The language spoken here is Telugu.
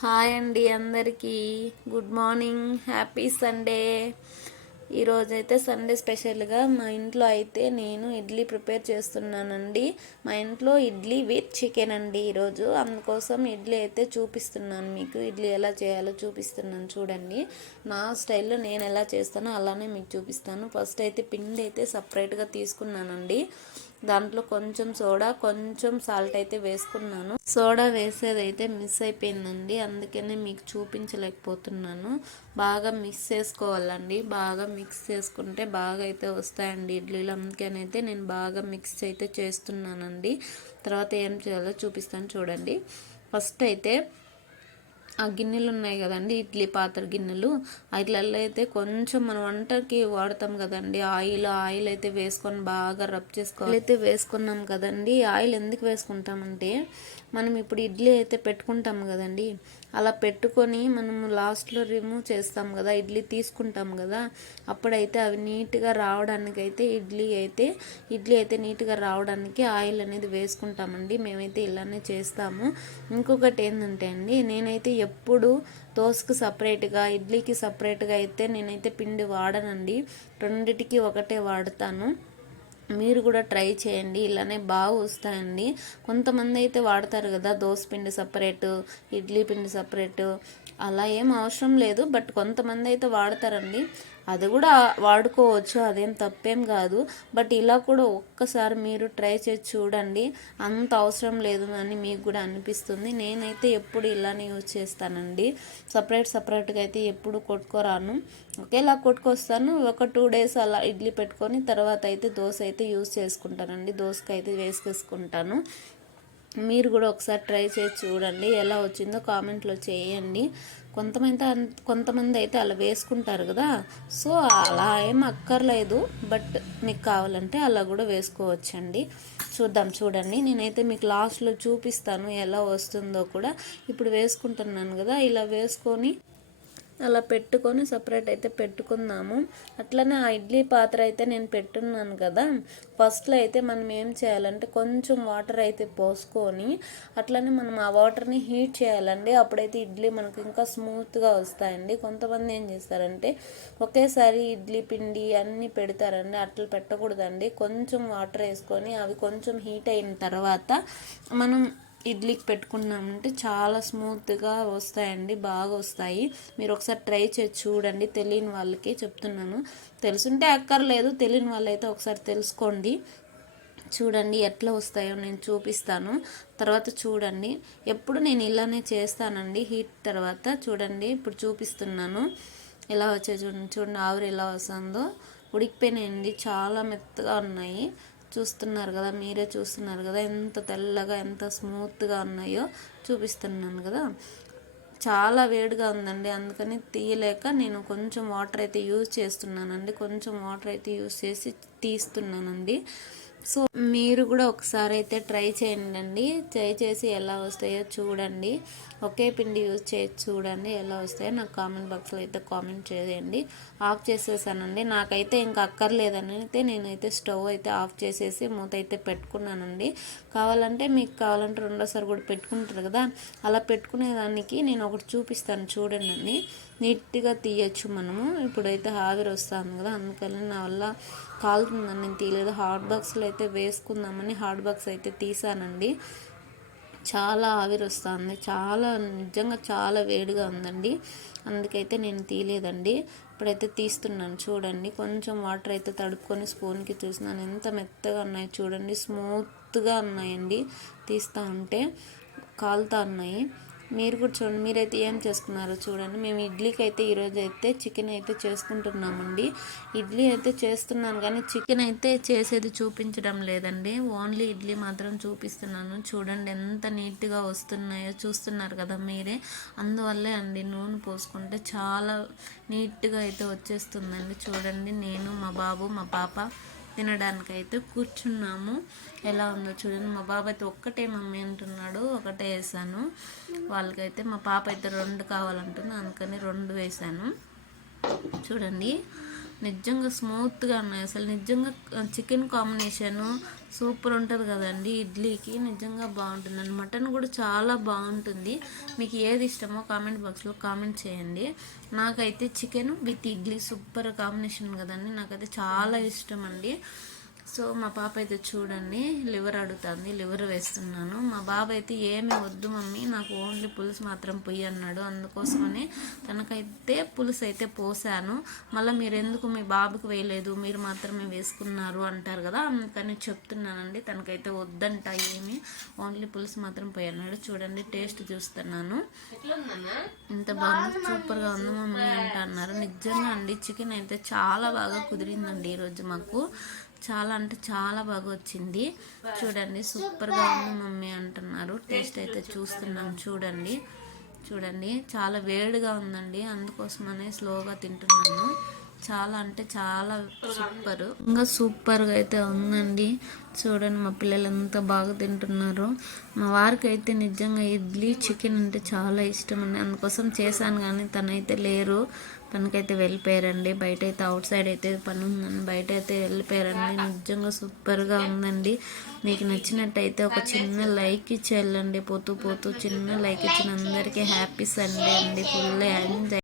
హాయ్ అండి అందరికీ. Good morning. Happy Sunday. ఈరోజైతే సండే స్పెషల్గా మా ఇంట్లో అయితే నేను ఇడ్లీ ప్రిపేర్ చేస్తున్నానండి. మా ఇంట్లో ఇడ్లీ విత్ చికెన్ అండి ఈరోజు. అందుకోసం ఇడ్లీ అయితే చూపిస్తున్నాను మీకు. ఇడ్లీ ఎలా చేయాలో చూపిస్తున్నాను చూడండి. నా స్టైల్లో నేను ఎలా చేస్తానో అలానే మీకు చూపిస్తాను. ఫస్ట్ అయితే పిండి అయితే సపరేట్గా తీసుకున్నానండి. దాంట్లో కొంచెం సోడా కొంచెం సాల్ట్ అయితే వేసుకున్నాను. సోడా వేసేది అయితే మిస్ అయిపోయిందండి. అందుకనే మీకు చూపించలేకపోతున్నాను. బాగా మిక్స్ చేసుకోవాలండి. బాగా మిక్స్ చేసుకుంటే బాగా అయితే వస్తాయండి ఇడ్లీలు. అందుకనైతే నేను బాగా మిక్స్ అయితే చేస్తున్నానండి. తర్వాత ఏం చేయాలో చూపిస్తాను చూడండి. ఫస్ట్ అయితే ఆ గిన్నెలు ఉన్నాయి కదండి ఇడ్లీ పాత్ర గిన్నెలు. వాటిలలో అయితే కొంచెం మనం వంటకి వాడతాం కదండి. ఆయిల్ ఆయిల్ అయితే వేసుకొని బాగా రబ్ చేసుకోవాలి. అయితే వేసుకున్నాం కదండి. ఆయిల్ ఎందుకు వేసుకుంటామంటే మనం ఇప్పుడు ఇడ్లీ అయితే పెట్టుకుంటాం కదండి. అలా పెట్టుకొని మనము లాస్ట్లో రిమూవ్ చేస్తాం కదా ఇడ్లీ తీసుకుంటాం కదా అప్పుడైతే అవి నీట్గా రావడానికి అయితే ఇడ్లీ అయితే ఇడ్లీ అయితే నీట్గా రావడానికి ఆయిల్ అనేది వేసుకుంటామండి. మేమైతే ఇలానే చేస్తాము. ఇంకొకటి ఏంటంటే అండి నేనైతే ఎప్పుడు దోశకు సపరేట్గా ఇడ్లీకి సపరేట్గా అయితే నేనైతే పిండి వాడనండి. రెండిటికి ఒకటే వాడతాను. మీరు కూడా ట్రై చేయండి. ఇలానే బాగా వస్తాయండి. కొంతమంది అయితే వాడతారు కదా దోశ పిండి సపరేటు ఇడ్లీ పిండి సపరేటు అలా ఏం అవసరం లేదు బట్ కొంతమంది అయితే వాడతారండి. అది కూడా వాడుకోవచ్చు అదేం తప్పేం కాదు. బట్ ఇలా కూడా ఒక్కసారి మీరు ట్రై చేసి చూడండి. అంత అవసరం లేదు అని మీకు కూడా అనిపిస్తుంది. నేనైతే ఎప్పుడు ఇలానే యూజ్ చేస్తానండి. సపరేట్ సపరేట్గా అయితే ఎప్పుడు కొట్టుకోరాను. ఒకేలా కొట్టుకొస్తాను. ఒక టూ డేస్ అలా ఇడ్లీ పెట్టుకొని తర్వాత అయితే దోశ అయితే యూజ్ చేసుకుంటానండి. దోశకి అయితే వేసుకేసుకుంటాను మీరు కూడా ఒకసారి ట్రై చేసి చూడండి ఎలా వచ్చిందో కామెంట్లో చేయండి. కొంతమంది కొంతమంది అయితే అలా వేసుకుంటారు కదా సో అలా ఏం అక్కర్లేదు బట్ మీకు కావాలంటే అలా కూడా వేసుకోవచ్చండి. చూద్దాం చూడండి. నేనైతే మీకు లాస్ట్లో చూపిస్తాను ఎలా వస్తుందో కూడా. ఇప్పుడు వేసుకుంటున్నాను కదా ఇలా వేసుకొని అలా పెట్టుకొని సపరేట్ అయితే పెట్టుకుందాము. అట్లనే ఆ ఇడ్లీ పాత్ర అయితే నేను పెట్టున్నాను కదా. ఫస్ట్లో అయితే మనం ఏం చేయాలంటే కొంచెం వాటర్ అయితే పోసుకొని అట్లనే మనం ఆ వాటర్ని హీట్ చేయాలండి. అప్పుడైతే ఇడ్లీ మనకు ఇంకా స్మూత్గా వస్తాయండి. కొంతమంది ఏం చేస్తారంటే ఒకేసారి ఇడ్లీ పిండి అన్నీ పెడతారండి. అట్లా పెట్టకూడదండి. కొంచెం వాటర్ వేసుకొని అవి కొంచెం హీట్ అయిన తర్వాత మనం ఇడ్లీకి పెట్టుకున్నామంటే చాలా స్మూత్గా వస్తాయండి బాగా వస్తాయి. మీరు ఒకసారి ట్రై చేసి చూడండి తెలియని వాళ్ళకి చెప్తున్నాను. తెలుసుంటే అక్కర్లేదు తెలియని వాళ్ళైతే ఒకసారి తెలుసుకోండి. చూడండి ఎట్లా వస్తాయో నేను చూపిస్తాను. తర్వాత చూడండి ఎప్పుడు నేను ఇలానే చేస్తానండి హీట్ తర్వాత చూడండి ఇప్పుడు చూపిస్తున్నాను. ఎలా వచ్చాయి చూడండి చూడండి ఆవిరి ఎలా వస్తుందో. ఉడికిపోయినాయండి చాలా మెత్తగా ఉన్నాయి. చూస్తున్నారు కదా మీరే చూస్తున్నారు కదా ఎంత తెల్లగా ఎంత స్మూత్గా ఉన్నాయో చూపిస్తున్నాను కదా. చాలా వేడిగా ఉందండి అందుకని తీయలేక నేను కొంచెం వాటర్ అయితే యూజ్ చేస్తున్నానండి కొంచెం వాటర్ అయితే యూజ్ చేసి తీస్తున్నానండి. సో మీరు కూడా ఒకసారి అయితే ట్రై చేయండి ట్రై చేసి ఎలా వస్తాయో చూడండి. ఒకే పిండి యూజ్ చేసి చూడండి ఎలా వస్తాయో నాకు కామెంట్ బాక్స్లో అయితే కామెంట్ చేయండి. ఆఫ్ చేసేసానండి. నాకైతే ఇంకా అక్కర్లేదని అయితే నేనైతే స్టవ్ అయితే ఆఫ్ చేసేసి మూత అయితే పెట్టుకున్నానండి. కావాలంటే మీకు కావాలంటే రెండోసారి కూడా పెట్టుకుంటారు కదా. అలా పెట్టుకునేదానికి నేను ఒకటి చూపిస్తాను చూడండి నీట్గా తీయచ్చు మనము. ఇప్పుడైతే ఆవిరి వస్తుంది కదా అందుకని నా వల్ల కాలుతుందని నేను తీయలేదు. హాట్ బాక్స్లో అయితే వేసుకుందామని హాట్ బాక్స్ అయితే తీసానండి. చాలా ఆవిరి వస్తుంది. చాలా నిజంగా చాలా వేడిగా ఉందండి. అందుకైతే నేను తీయలేదండి. ఇప్పుడైతే తీస్తున్నాను చూడండి. కొంచెం వాటర్ అయితే తడుపుకొని స్పూన్కి చూసినాను ఎంత మెత్తగా ఉన్నాయి చూడండి. స్మూత్గా ఉన్నాయండి. తీస్తూ ఉంటే కాలుతా ఉన్నాయి. మీరు కూడా చూడండి మీరైతే ఏం చేసుకున్నారో చూడండి. మేము ఇడ్లీకి అయితే ఈరోజు అయితే చికెన్ అయితే చేసుకుంటున్నామండి. ఇడ్లీ అయితే చేస్తున్నాను కానీ చికెన్ అయితే చేసేది చూపించడం లేదండి. ఓన్లీ ఇడ్లీ మాత్రం చూపిస్తున్నాను. చూడండి ఎంత నీట్గా వస్తున్నాయో చూస్తున్నారు కదా మీరే. అందువల్లే అండి నూనె పోసుకుంటే చాలా నీట్గా అయితే వచ్చేస్తుందండి. చూడండి నేను మా బాబు మా పాప. తినడానికి అయితే కూర్చున్నాము. ఎలా ఉందో చూడండి. మా బాబు అయితే ఒక్కటే మమ్మీ అంటున్నాడు ఒకటే వేసాను. వాళ్ళకైతే మా పాప అయితే రెండు కావాలంటుంది. అందుకని రెండు వేసాను. చూడండి. నిజంగా స్మూత్గా ఉన్నాయి. అసలు నిజంగా చికెన్ కాంబినేషను సూపర్ ఉంటుంది కదండి. ఇడ్లీకి నిజంగా బాగుంటుంది. మటన్ కూడా చాలా బాగుంటుంది. మీకు ఏది ఇష్టమో కామెంట్ బాక్స్లో కామెంట్ చేయండి. నాకైతే chicken with idli super combination కదండి. నాకైతే చాలా ఇష్టం అండి సో మా పాప అయితే చూడండి లివర్ అడుగుతుంది లివర్ వేస్తున్నాను. మా బాబు అయితే ఏమి వద్దు మమ్మీ నాకు ఓన్లీ పులుసు మాత్రం పొయ్యి అన్నాడు. అందుకోసమని తనకైతే పులుసు అయితే పోసాను. మళ్ళీ మీరు ఎందుకు మీ బాబుకి వేయలేదు మీరు మాత్రమే వేసుకున్నారు అంటారు కదా అందుకని చెప్తున్నానండి తనకైతే వద్దంట ఏమి. ఓన్లీ పులుసు మాత్రం పోయి అన్నాడు. చూడండి టేస్ట్ చూస్తున్నాను. ఇంత బాగుంది సూపర్గా ఉంది మమ్మీ అంట అన్నారు. నిజంగా అండి చికెన్ అయితే చాలా బాగా కుదిరిందండి ఈరోజు మాకు. చాలా అంటే చాలా బాగా వచ్చింది. చూడండి సూపర్గా ఉంది మమ్మీ అంటున్నారు. టేస్ట్ అయితే చూస్తున్నాం చూడండి. చూడండి చాలా వేడిగా ఉందండి. అందుకోసమనే స్లోగా తింటున్నాను. చాలా అంటే చాలా సూపర్. ఇంకా సూపర్గా అయితే ఉందండి. చూడండి మా పిల్లలు ఎంత బాగా తింటున్నారు. మా వారికి అయితే నిజంగా ఇడ్లీ చికెన్ అంటే చాలా ఇష్టం అండి అందుకోసం చేశాను కానీ తనైతే లేరు. తనకైతే వెళ్ళిపోయారండి. బయట అయితే అవుట్ సైడ్ అయితే పని ఉందండి. బయట అయితే వెళ్ళిపోయారండి. నిజంగా సూపర్గా ఉందండి. మీకు నచ్చినట్టయితే ఒక చిన్న లైక్ ఇచ్చి వెళ్ళండి పోతూ పోతూ చిన్న లైక్ ఇచ్చిన అందరికీ హ్యాపీ సండే అండి. Full enjoy.